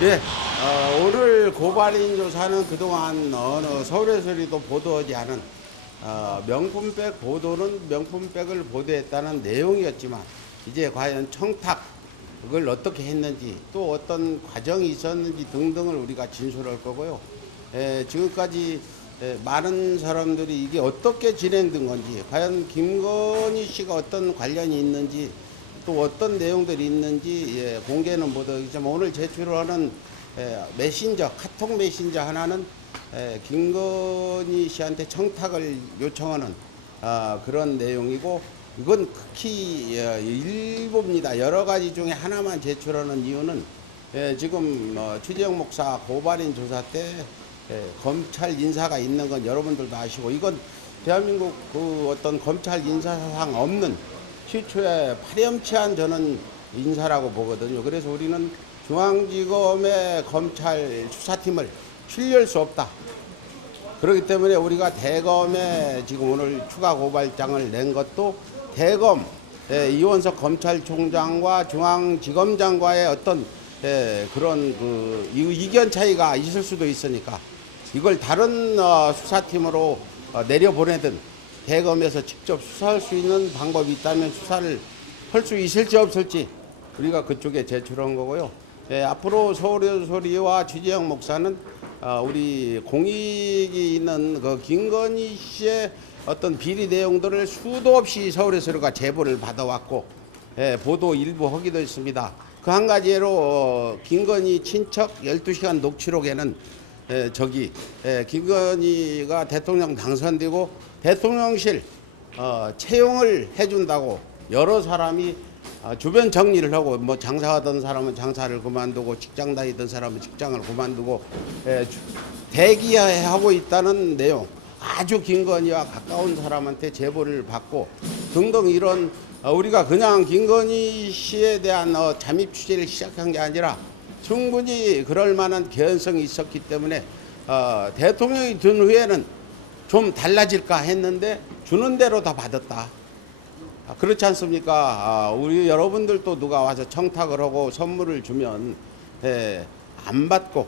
예, 오늘 고발인 조사는 그동안 어느 서울에서도 보도하지 않은 명품백 보도는 명품백을 보도했다는 내용이었지만 이제 과연 청탁을 어떻게 했는지 또 어떤 과정이 있었는지 등등을 우리가 진술할 거고요. 지금까지 많은 사람들이 이게 어떻게 진행된 건지 과연 김건희 씨가 어떤 관련이 있는지 또 어떤 내용들이 있는지 공개는 못하겠지만 오늘 제출하는 메신저 카톡 메신저 하나는 김건희 씨한테 청탁을 요청하는 그런 내용이고 이건 극히 일부입니다. 여러 가지 중에 하나만 제출하는 이유는 지금 최재형 목사 고발인 조사 때 검찰 인사가 있는 건 여러분들도 아시고 이건 대한민국 그 어떤 검찰 인사상 없는 시초에 파렴치한 저는 인사라고 보거든요. 그래서 우리는 중앙지검의 검찰 수사팀을 신뢰할 수 없다. 그렇기 때문에 우리가 대검에 지금 오늘 추가 고발장을 낸 것도 대검 이원석 검찰총장과 중앙지검장과의 어떤 그런 그 의견 차이가 있을 수도 있으니까 이걸 다른 수사팀으로 내려보내든 대검에서 직접 수사할 수 있는 방법이 있다면 수사를 할 수 있을지 없을지 우리가 그쪽에 제출한 거고요. 앞으로 서울소리와 최재형 목사는 우리 공익이 있는 그 김건희 씨의 어떤 비리 내용들을 수도 없이 서울소리가 제보를 받아왔고 보도 일부 하기도 했습니다. 그 한 가지로 김건희 친척 12시간 녹취록에는 김건희가 대통령 당선되고 대통령실 채용을 해준다고 여러 사람이 주변 정리를 하고 뭐 장사하던 사람은 장사를 그만두고 직장 다니던 사람은 직장을 그만두고 대기하고 있다는 내용 아주 김건희와 가까운 사람한테 제보를 받고 등등 이런 우리가 그냥 김건희 씨에 대한 잠입 취재를 시작한 게 아니라 충분히 그럴 만한 개연성이 있었기 때문에 대통령이 든 후에는 좀 달라질까 했는데 주는 대로 다 받았다. 그렇지 않습니까? 우리 여러분들도 누가 와서 청탁을 하고 선물을 주면 안 받고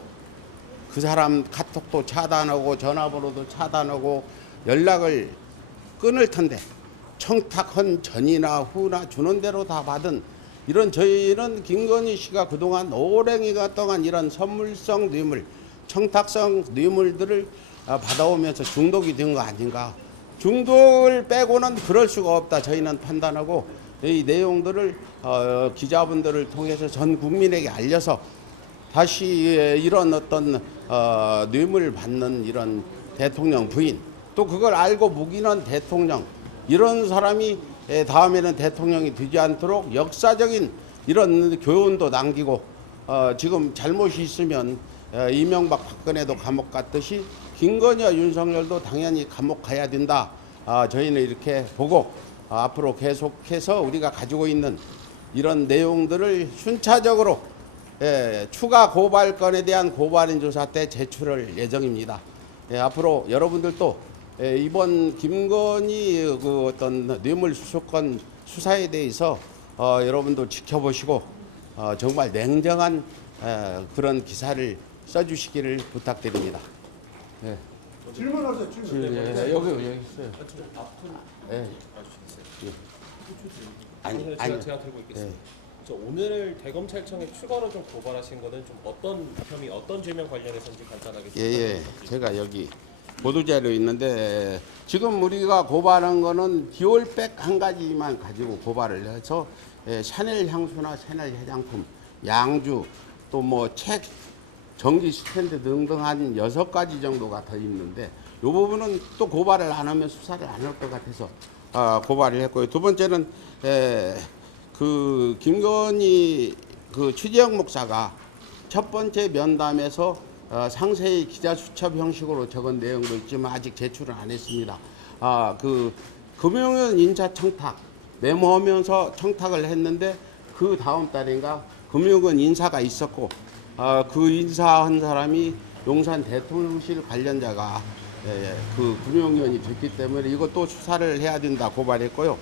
그 사람 카톡도 차단하고 전화번호도 차단하고 연락을 끊을 텐데 청탁한 전이나 후나 주는 대로 다 받은 이런 저희는 김건희 씨가 그동안 오랜 동안 이런 선물성 뇌물 청탁성 뇌물들을 받아오면서 중독이 된 거 아닌가. 중독을 빼고는 그럴 수가 없다. 저희는 판단하고 이 내용들을 기자분들을 통해서 전 국민에게 알려서 다시 이런 어떤 뇌물 받는 이런 대통령 부인 또 그걸 알고 묵인한 대통령 이런 사람이 다음에는 대통령이 되지 않도록 역사적인 이런 교훈도 남기고 지금 잘못이 있으면 이명박 박근혜도 감옥 갔듯이 김건희와 윤석열도 당연히 감옥 가야 된다. 저희는 이렇게 보고 앞으로 계속해서 우리가 가지고 있는 이런 내용들을 순차적으로 추가 고발건에 대한 고발인 조사 때 제출할 예정입니다. 앞으로 여러분들도 이번 김건희 그 어떤 뇌물 수수권 수사에 대해서 여러분도 지켜보시고 정말 냉정한 그런 기사를 써주시기를 부탁드립니다. 네. 질문하세요. 질문. 여기 있어요. 네. 제가 들고 있겠습니다. 저 오늘 대검찰청에 추가로 좀 고발하신 거는 좀 어떤 혐의, 어떤 죄명 관련해서인지 간단하게 예. 제가 여기 보도자료 있는데 지금 우리가 고발한 거는 디올백 한 가지만 가지고 고발을 해서 샤넬 향수나 샤넬 화장품, 양주, 또 뭐 책, 전기 스탠드 등등 한 6가지 정도가 더 있는데 이 부분은 또 고발을 안 하면 수사를 안 할 것 같아서 고발을 했고요. 두 번째는 그 김건희 그 최재형 목사가 첫 번째 면담에서 상세히 기자 수첩 형식으로 적은 내용도 있지만 아직 제출을 안 했습니다. 그 금융원 인사 청탁 메모하면서 청탁을 했는데 그 다음 달인가 금융원 인사가 있었고 그 인사한 사람이 용산 대통령실 관련자가 그 금융위원이 됐기 때문에 이것도 수사를 해야 된다 고발했고요.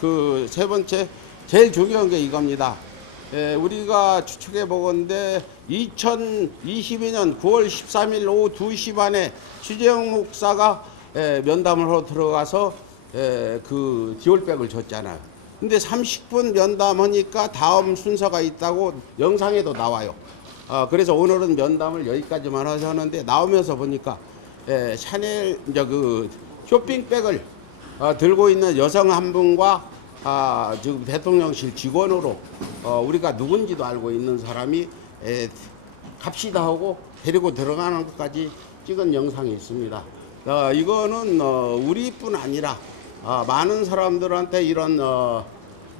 그 세 번째 제일 중요한 게 이겁니다. 우리가 추측해 보건데 2022년 9월 13일 오후 2시 반에 추재영 목사가 면담을 하러 들어가서 그 디올백을 줬잖아요. 근데 30분 면담하니까 다음 순서가 있다고 영상에도 나와요. 그래서 오늘은 면담을 여기까지만 하셨는데 나오면서 보니까 샤넬 이제 그 쇼핑백을 들고 있는 여성 한 분과 지금 대통령실 직원으로 우리가 누군지도 알고 있는 사람이 갑시다 하고 데리고 들어가는 것까지 찍은 영상이 있습니다. 이거는 우리뿐 아니라 많은 사람들한테 이런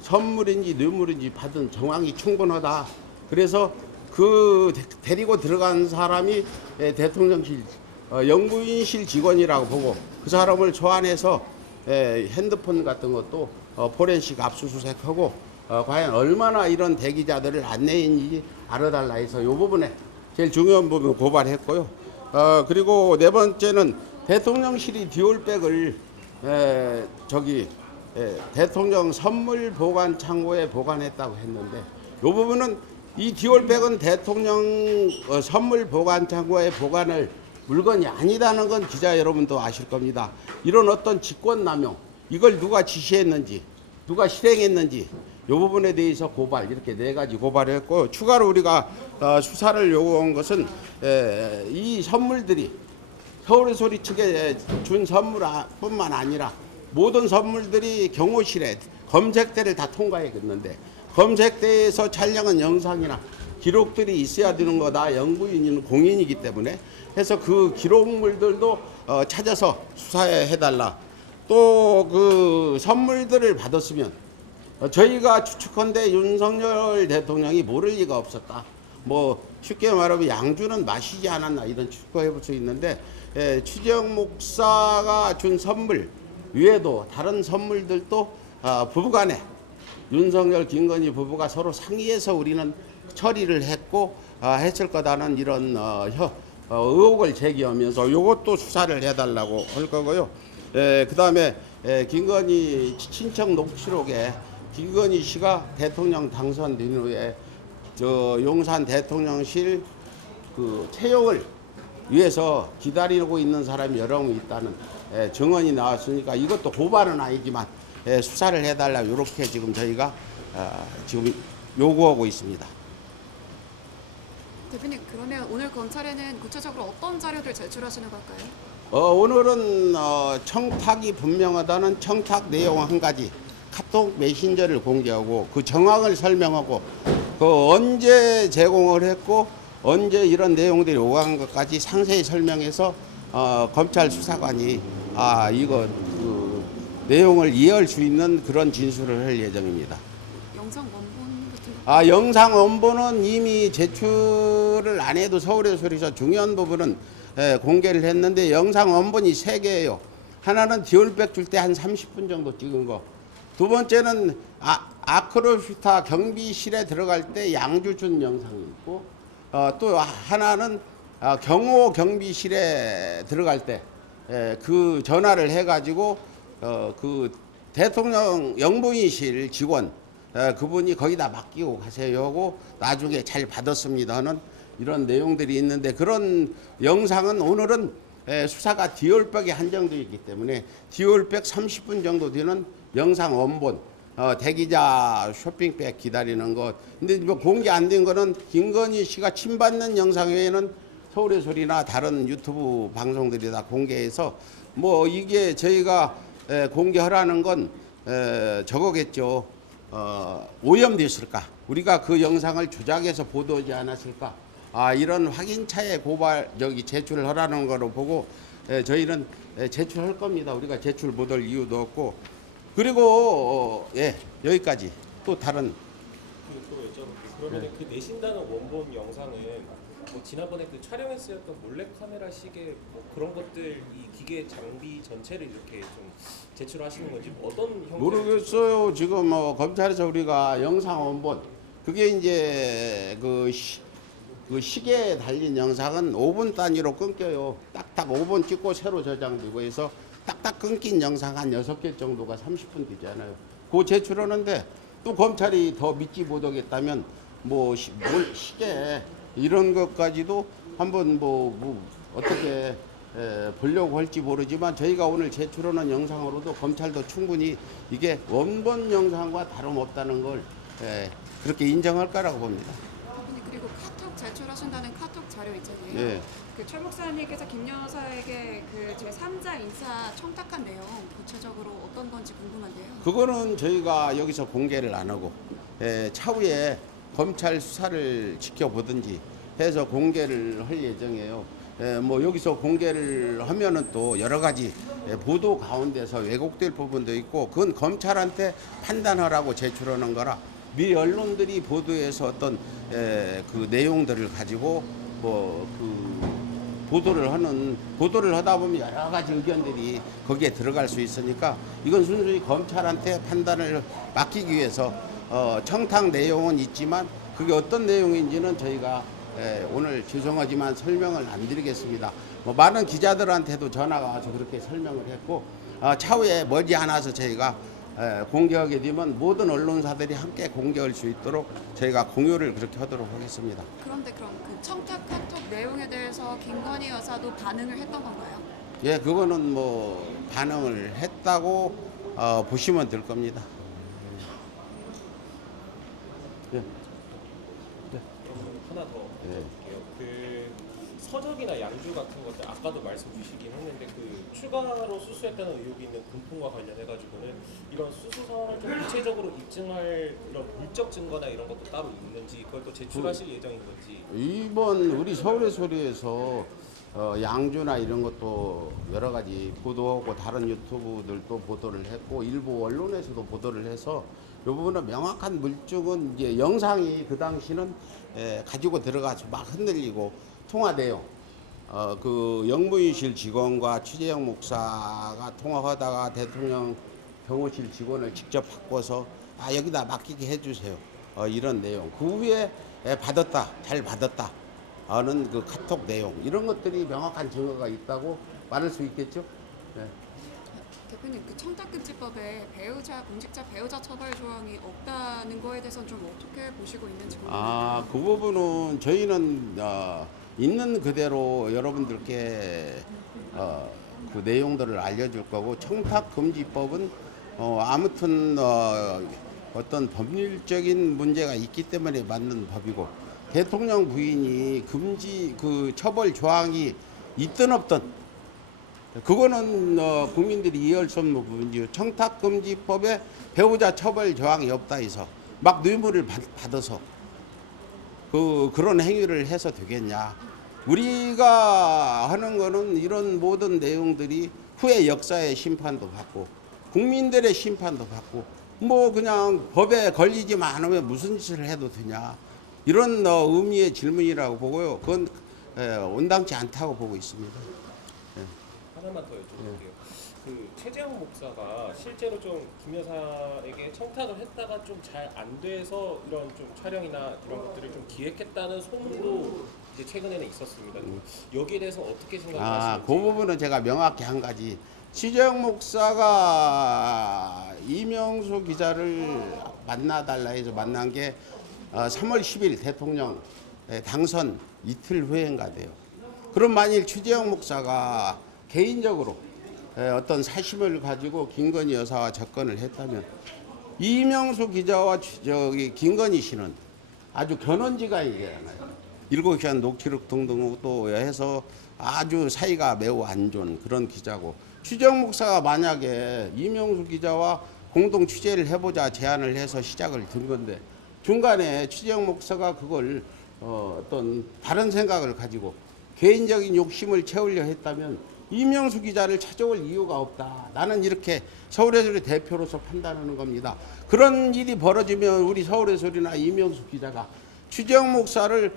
선물인지 뇌물인지 받은 정황이 충분하다. 그래서 그 데리고 들어간 사람이 대통령실 영부인실 직원이라고 보고 그 사람을 소환해서 핸드폰 같은 것도 포렌식 압수수색하고 과연 얼마나 이런 대기자들을 안내했는지 알아달라 해서 이 부분에 제일 중요한 부분 고발했고요. 그리고 네 번째는 대통령실이 디올백을 대통령 선물 보관 창고에 보관했다고 했는데 이 부분은 이 디올백은 대통령 선물 보관 창고에 보관할 물건이 아니다는 건 기자 여러분도 아실 겁니다. 이런 어떤 직권남용, 이걸 누가 지시했는지, 누가 실행했는지 이 부분에 대해서 고발, 이렇게 네 가지 고발을 했고, 추가로 우리가 수사를 요구한 것은 이 선물들이 서울의 소리 측에 준 선물뿐만 아니라 모든 선물들이 경호실에 검색대를 다 통과했는데 검색대에서 촬영한 영상이나 기록들이 있어야 되는 거다. 영부인은 공인이기 때문에 해서 그 기록물들도 찾아서 수사해달라. 또 그 선물들을 받았으면 저희가 추측컨대 윤석열 대통령이 모를 리가 없었다. 뭐 쉽게 말하면 양주는 마시지 않았나 이런 추측해 볼 수 있는데 추재영 목사가 준 선물 외에도 다른 선물들도 부부간에 윤석열 김건희 부부가 서로 상의해서 우리는 처리를 했고 했을 거다는 이런 의혹을 제기하면서 이것도 수사를 해달라고 할 거고요. 그 다음에 김건희 친척 녹취록에 김건희 씨가 대통령 당선된 후에 용산 대통령실 그 채용을 위해서 기다리고 있는 사람이 여러 명 있다는 증언이 나왔으니까 이것도 고발은 아니지만 수사를 해달라고 이렇게 지금 저희가 지금 요구하고 있습니다. 대표님, 그러면 오늘 검찰에는 구체적으로 어떤 자료들 제출하시는 걸까요? 오늘은 청탁이 분명하다는 청탁 내용 한 가지 카톡 메신저를 공개하고 그 정황을 설명하고 그 언제 제공을 했고 언제 이런 내용들이 오간 것까지 상세히 설명해서 검찰 수사관이 이거 그 내용을 이해할 수 있는 그런 진술을 할 예정입니다. 영상 원본 같은 거? 영상 원본은 이미 제출을 안 해도 서울의 소리에서 중요한 부분은 공개를 했는데 영상 원본이 3개예요. 하나는 디올백 줄 때 한 30분 정도 찍은 거. 두 번째는 아크로스타 경비실에 들어갈 때 양주 준 영상이 있고 또 하나는 경호 경비실에 들어갈 때 그 전화를 해가지고 그 대통령 영부인실 직원 그분이 거기다 맡기고 가세요 하고 나중에 잘 받았습니다 하는 이런 내용들이 있는데 그런 영상은 오늘은 수사가 디올백에 한정되어 있기 때문에 디올백 30분 정도 되는 영상 원본 대기자 쇼핑백 기다리는 것. 근데 뭐 공개 안 된 거는 김건희 씨가 침받는 영상 외에는 서울의 소리나 다른 유튜브 방송들이 다 공개해서 뭐 이게 저희가 공개하라는 건 저거겠죠. 오염됐을까? 우리가 그 영상을 조작해서 보도하지 않았을까? 이런 확인차에 제출을 하라는 거로 보고 저희는 제출할 겁니다. 우리가 제출 못할 이유도 없고 그리고 여기까지 또 다른 또 여쭤볼게요. 그러면 그 내신다는 원본 영상은 뭐 지난번에 그 촬영했었던 몰래카메라 시계 뭐 그런 것들 이 기계 장비 전체를 이렇게 좀 제출하시는 건지 어떤 형태? 모르겠어요. 지금 검찰에서 우리가 영상 원본 그게 이제 그 시계에 달린 영상은 5분 단위로 끊겨요. 딱딱 5분 찍고 새로 저장되고 해서 딱딱 끊긴 영상 한 6개 정도가 30분 되잖아요. 그거 제출하는데 또 검찰이 더 믿지 못하겠다면 뭘 시계 이런 것까지도 한번 어떻게 보려고 할지 모르지만 저희가 오늘 제출하는 영상으로도 검찰도 충분히 이게 원본 영상과 다름없다는 걸 그렇게 인정할 거라고 봅니다. 대표님 그리고 카톡 제출하신다는 카톡 자료 있잖아요. 예. 그 최 목사님께서 김 여사에게 그 제3자 인사 청탁한 내용 구체적으로 어떤 건지 궁금한데요. 그거는 저희가 여기서 공개를 안 하고 차후에 검찰 수사를 지켜보든지 해서 공개를 할 예정이에요. 여기서 공개를 하면은 또 여러 가지 보도 가운데서 왜곡될 부분도 있고 그건 검찰한테 판단하라고 제출하는 거라 미 언론들이 보도해서 어떤 그 내용들을 가지고 보도를 하다 보면 여러 가지 의견들이 거기에 들어갈 수 있으니까 이건 순수히 검찰한테 판단을 맡기기 위해서 청탁 내용은 있지만 그게 어떤 내용인지는 저희가 오늘 죄송하지만 설명을 안 드리겠습니다. 많은 기자들한테도 전화가 와서 그렇게 설명을 했고 차후에 머지않아서 저희가 공개하게 되면 모든 언론사들이 함께 공개할 수 있도록 저희가 공유를 그렇게 하도록 하겠습니다. 그런데 그럼 그 청탁 카톡 내용에 대해서 김건희 여사도 반응을 했던 건가요? 예, 그거는 반응을 했다고 보시면 될 겁니다. 예. 하나 더 여쭤볼게요. 그 서적이나 양주 같은 것들 아까도 말씀 주시긴 했는데 그 추가로 수수했다는 의혹이 있는 금품과 관련해가지고는 이런 수수 상황을 좀 구체적으로 입증할 이런 물적 증거나 이런 것도 따로 있는지 그걸 또 제출하실 예정인 건지. 이번 우리 서울의 소리에서 양주나 이런 것도 여러 가지 보도하고 다른 유튜브들도 보도를 했고 일부 언론에서도 보도를 해서 이 부분은 명확한 물증은 이제 영상이 그 당시는 가지고 들어가서 막 흔들리고 통화 내용 그 영무인실 직원과 취재영 목사가 통화하다가 대통령 경호실 직원을 직접 바꿔서 여기다 맡기게 해주세요 이런 내용 그 후에 받았다 잘 받았다 하는 그 카톡 내용 이런 것들이 명확한 증거가 있다고 말할 수 있겠죠. 네. 대표님 그 청탁금지법에 공직자 배우자 처벌 조항이 없다는 거에 대해서는 좀 어떻게 보시고 있는지 궁금해요. 그 부분은 저희는 있는 그대로 여러분들께 그 내용들을 알려줄 거고 청탁금지법은 아무튼 어떤 법률적인 문제가 있기 때문에 맞는 법이고 대통령 부인이 금지 그 처벌 조항이 있든 없든 그거는 국민들이 이해할 수 없는 부분이죠. 청탁금지법에 배우자 처벌 조항이 없다 해서 막 뇌물을 받아서 그런 행위를 해서 되겠냐. 우리가 하는 거는 이런 모든 내용들이 후에 역사의 심판도 받고 국민들의 심판도 받고 그냥 법에 걸리지만 않으면 무슨 짓을 해도 되냐. 이런 의미의 질문이라고 보고요. 그건 온당치 않다고 보고 있습니다. 하나만 더 여쭤볼게요. 그 최재형 목사가 실제로 좀 김 여사에게 청탁을 했다가 좀 잘 안 돼서 이런 좀 촬영이나 이런 것들을 좀 기획했다는 소문도 이제 최근에는 있었습니다. 여기에 대해서 어떻게 생각하시는지. 그 부분은 제가 명확히 한 가지. 최재형 목사가 이명수 기자를 만나달라 해서 만난 게 3월 10일 대통령 당선 이틀 후인가 돼요. 그럼 만일 최재형 목사가 개인적으로 어떤 사심을 가지고 김건희 여사와 접근을 했다면 이명수 기자와 김건희 씨는 아주 견원지간이잖아요. 7시간 녹취록 등등도 해서 아주 사이가 매우 안 좋은 그런 기자고 최재형 목사가 만약에 이명수 기자와 공동 취재를 해보자 제안을 해서 시작을 든 건데 중간에 최재형 목사가 그걸 어떤 다른 생각을 가지고 개인적인 욕심을 채우려 했다면 이명수 기자를 찾아올 이유가 없다. 나는 이렇게 서울의 소리 대표로서 판단하는 겁니다. 그런 일이 벌어지면 우리 서울의 소리나 이명수 기자가 최재형 목사를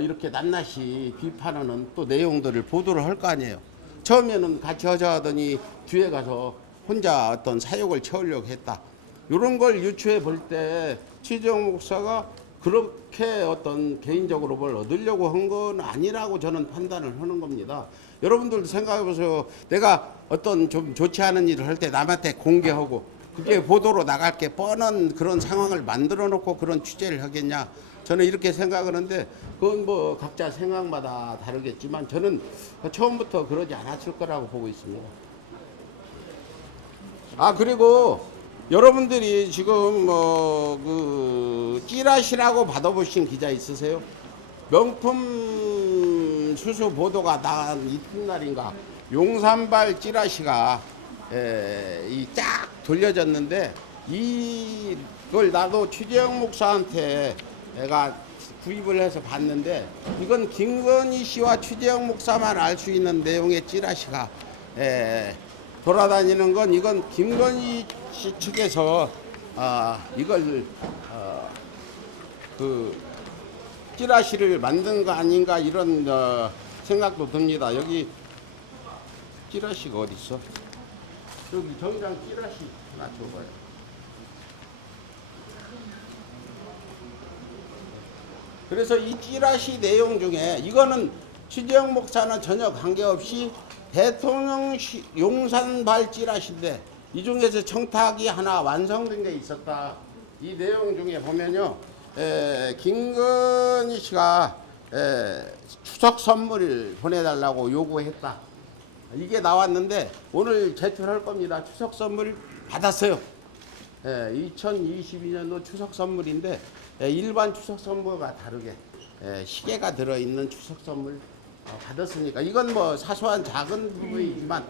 이렇게 낱낱이 비판하는 또 내용들을 보도를 할 거 아니에요. 처음에는 같이 하자 하더니 뒤에 가서 혼자 어떤 사욕을 채우려고 했다. 이런 걸 유추해 볼 때 최재형 목사가 그렇게 어떤 개인적으로 뭘 얻으려고 한 건 아니라고 저는 판단을 하는 겁니다. 여러분들도 생각해 보세요. 내가 어떤 좀 좋지 않은 일을 할 때 남한테 공개하고 그게 보도로 나갈 게 뻔한 그런 상황을 만들어 놓고 그런 취재를 하겠냐. 저는 이렇게 생각하는데 그건 뭐 각자 생각마다 다르겠지만 저는 처음부터 그러지 않았을 거라고 보고 있습니다. 아, 그리고 여러분들이 지금 뭐 그 찌라시라고 받아보신 기자 있으세요? 명품 수수 보도가 나간 이튿날인가 용산발 찌라시가 이 쫙 돌려졌는데 이걸 나도 최재형 목사한테 내가 구입을 해서 봤는데 이건 김건희 씨와 최재형 목사만 알 수 있는 내용의 찌라시가 돌아다니는 건 이건 김건희 씨 측에서 이걸 그 찌라시를 만든 거 아닌가 이런 생각도 듭니다. 여기 찌라시가 어디 있어? 여기 정장 찌라시 맞춰봐요. 그래서 이 찌라시 내용 중에 이거는 최재형 목사는 전혀 관계없이 대통령 용산발 찌라시인데 이 중에서 청탁이 하나 완성된 게 있었다. 이 내용 중에 보면요, 김건희 씨가 추석 선물을 보내달라고 요구했다. 이게 나왔는데 오늘 제출할 겁니다. 추석 선물 받았어요. 2022년도 추석 선물인데 일반 추석 선물과 다르게 시계가 들어있는 추석 선물 받았으니까 이건 뭐 사소한 작은 부분이지만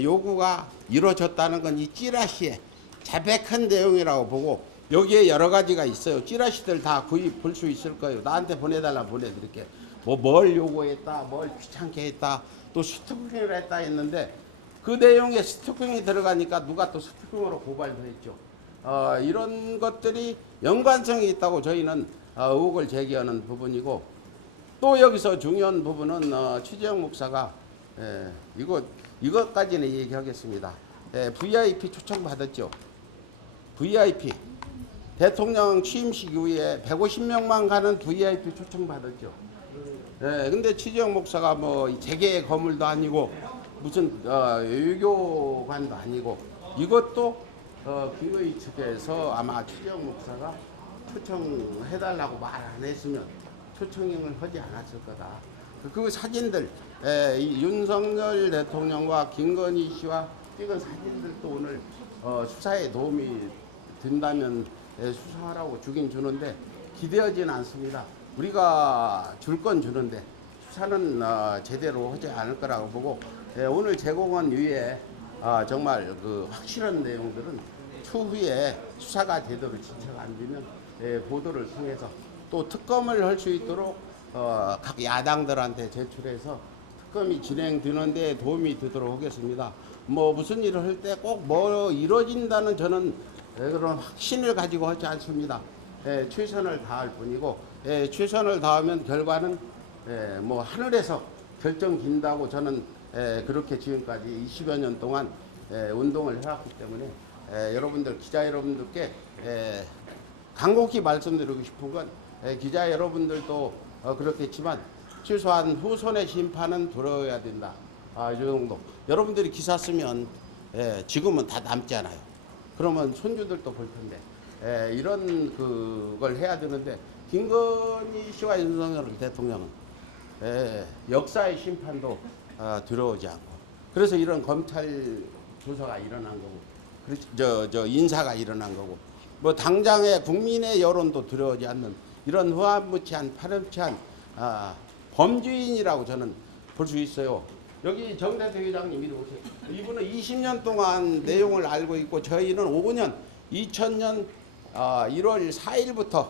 요구가 이루어졌다는 건 이 찌라시에 자백한 내용이라고 보고 여기에 여러 가지가 있어요. 찌라시들 다 구입 볼 수 있을 거예요. 나한테 보내달라 보내드릴게. 뭐 뭘 요구했다, 뭘 귀찮게 했다, 또 스토킹을 했다 했는데 그 내용에 스토킹이 들어가니까 누가 또 스토킹으로 고발도 했죠. 이런 것들이 연관성이 있다고 저희는 의혹을 제기하는 부분이고 또 여기서 중요한 부분은 최재형 목사가 이것까지는 얘기하겠습니다. VIP 초청 받았죠. VIP 대통령 취임식 이후에 150명만 가는 VIP 초청 받았죠. 근데 최재형 목사가 뭐 재계의 거물도 아니고 무슨 외교관도 아니고 이것도 김건희 측에서 아마 최재형 목사가 초청해달라고 말 안 했으면 초청을 하지 않았을 거다. 그 사진들 윤석열 대통령과 김건희 씨와 찍은 사진들도 오늘 수사에 도움이 된다면 수사하라고 주긴 주는데 기대하지는 않습니다. 우리가 줄 건 주는데 수사는 제대로 하지 않을 거라고 보고 오늘 제공한 위에 정말 그 확실한 내용들은 추후에 수사가 제대로 진척 안 되면 보도를 통해서 또 특검을 할 수 있도록 각 야당들한테 제출해서 특검이 진행되는 데 도움이 되도록 하겠습니다. 뭐 무슨 일을 할 때 꼭 뭐 이루어진다는 저는 그런 확신을 가지고 하지 않습니다. 최선을 다할 뿐이고 최선을 다하면 결과는 뭐 하늘에서 결정된다고 저는 그렇게 지금까지 20여 년 동안 운동을 해왔기 때문에 여러분들 기자 여러분들께 간곡히 말씀드리고 싶은 건 기자 여러분들도 그렇겠지만 최소한 후손의 심판은 들어야 된다. 이 정도. 여러분들이 기사 쓰면 지금은 다 남잖아요. 그러면 손주들도 볼 텐데 이런 그걸 해야 되는데 김건희 씨와 윤석열 대통령은 역사의 심판도 들어오지 않고 그래서 이런 검찰 조사가 일어난 거고 저 인사가 일어난 거고 뭐 당장의 국민의 여론도 들어오지 않는 이런 후한무치한 파렴치한 범죄인이라고 저는 볼 수 있어요. 여기 정대태 회장님 이리 오세요. 이분은 20년 동안 내용을 알고 있고 저희는 5년 2000년 1월 4일부터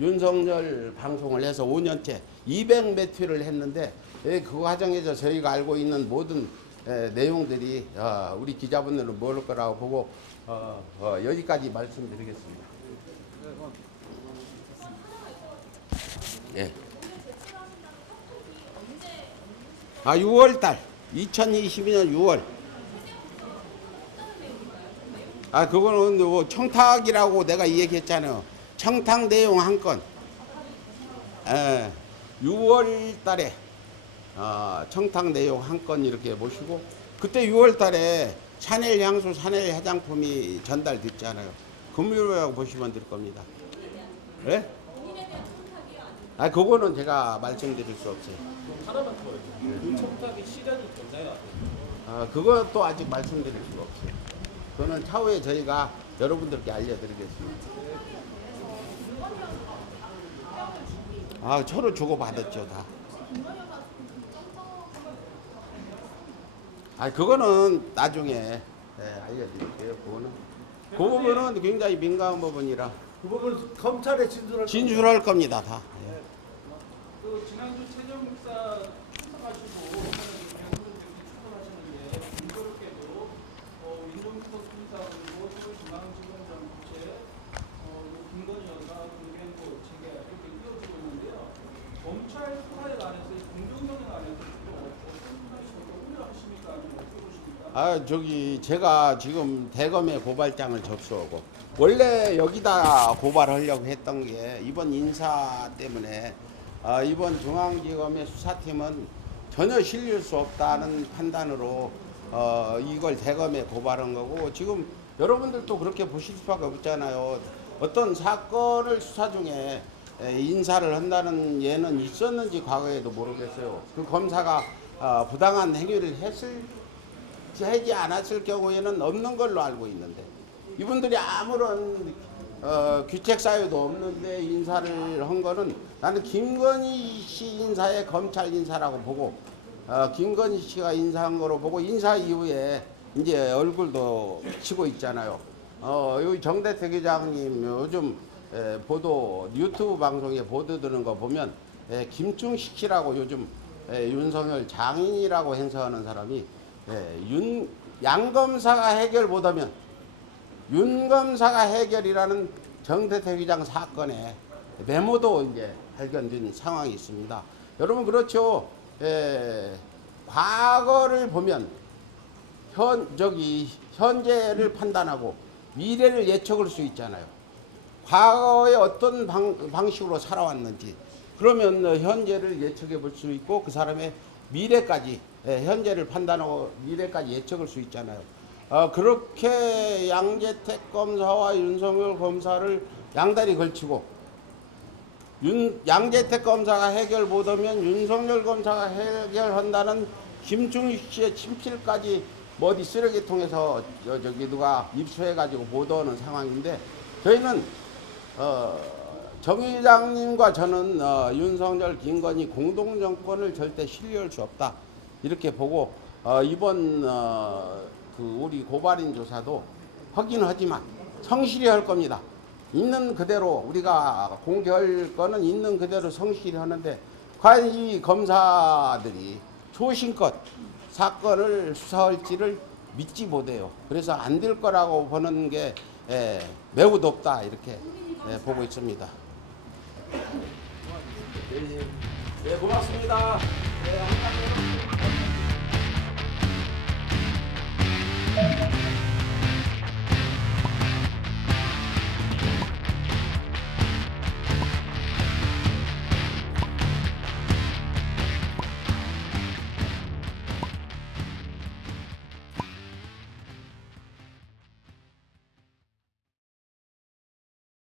윤석열 방송을 해서 5년째 200몇 회를 했는데 그 과정에서 저희가 알고 있는 모든 내용들이 우리 기자분들은 모를 거라고 보고 여기까지 말씀드리겠습니다. 예. 6월달 2022년 6월. 그거는 뭐 청탁이라고 내가 얘기했잖아요. 청탁 내용 한 건. 6월달에 청탁 내용 한 건 이렇게 보시고 그때 6월달에 샤넬 향수, 샤넬 화장품이 전달됐잖아요. 금융이라고 보시면 될 겁니다. 예? 아, 그거는 제가 말씀드릴 수 없어요. 하나만 더 해주세요. 그 청탁이 시간이 됐나요? 안 됐나요? 그것도 아직 말씀드릴 수가 없어요. 그거는 차후에 저희가 여러분들께 알려드리겠습니다. 서로 주고받았죠, 다. 그거는 나중에 알려드릴게요. 그 부분은 굉장히 민감한 부분이라 그 부분 검찰에 진술할 진술할 겁니다, 다. 예. 그 지난주 최정 목사 출석하시고 오늘은 출석하시는데 공교롭게도 민정수석 수사 그리고 서울중앙지검장 부채 김건희 여사 금경고 재계 이렇게 이어지고 있는데요. 검찰 수사에 관해서 공정성에 관해서 어떤 분야에서 하십니까? 아니면 어떻게 보십니까? 제가 지금 대검에 고발장을 접수하고 원래 여기다 고발하려고 했던 게 이번 인사 때문에 이번 중앙지검의 수사팀은 전혀 실릴 수 없다는 판단으로 이걸 대검에 고발한 거고, 지금 여러분들도 그렇게 보실 수밖에 없잖아요. 어떤 사건을 수사 중에 인사를 한다는 예는 있었는지 과거에도 모르겠어요. 그 검사가 부당한 행위를 하지 않았을 경우에는 없는 걸로 알고 있는데, 이분들이 아무런 규책 사유도 없는데 인사를 한 거는 나는 김건희 씨 인사의 검찰 인사라고 보고, 김건희 씨가 인사한 거로 보고, 인사 이후에 이제 얼굴도 치고 있잖아요. 여기 정대택 회장님 요즘 보도 유튜브 방송에 보도 드는 거 보면 김충식 씨라고 요즘 윤석열 장인이라고 행사하는 사람이 양 검사가 해결 못하면 윤 검사가 해결이라는 정대택 회장 사건에 메모도 이제 발견된 상황이 있습니다. 여러분 그렇죠. 과거를 보면 현재를 판단하고 미래를 예측할 수 있잖아요. 과거에 어떤 방식으로 살아왔는지, 그러면 현재를 예측해 볼 수 있고 그 사람의 미래까지, 현재를 판단하고 미래까지 예측할 수 있잖아요. 그렇게 양재택 검사와 윤석열 검사를 양다리 걸치고 양재택 검사가 해결 못하면 윤석열 검사가 해결한다는 김충식 씨의 친필까지 어디 쓰레기통에서 누가 입수해가지고 보도하는 상황인데, 저희는 정 회장님과 저는 윤석열, 김건희 공동정권을 절대 신뢰할 수 없다 이렇게 보고, 이번 우리 고발인 조사도 확인하지만 성실히 할 겁니다. 있는 그대로 우리가 공개할 거는 있는 그대로 성실히 하는데, 과연 이 검사들이 소신껏 사건을 수사할지를 믿지 못해요. 그래서 안 될 거라고 보는 게 매우 높다 이렇게 보고 있습니다. 네, 고맙습니다.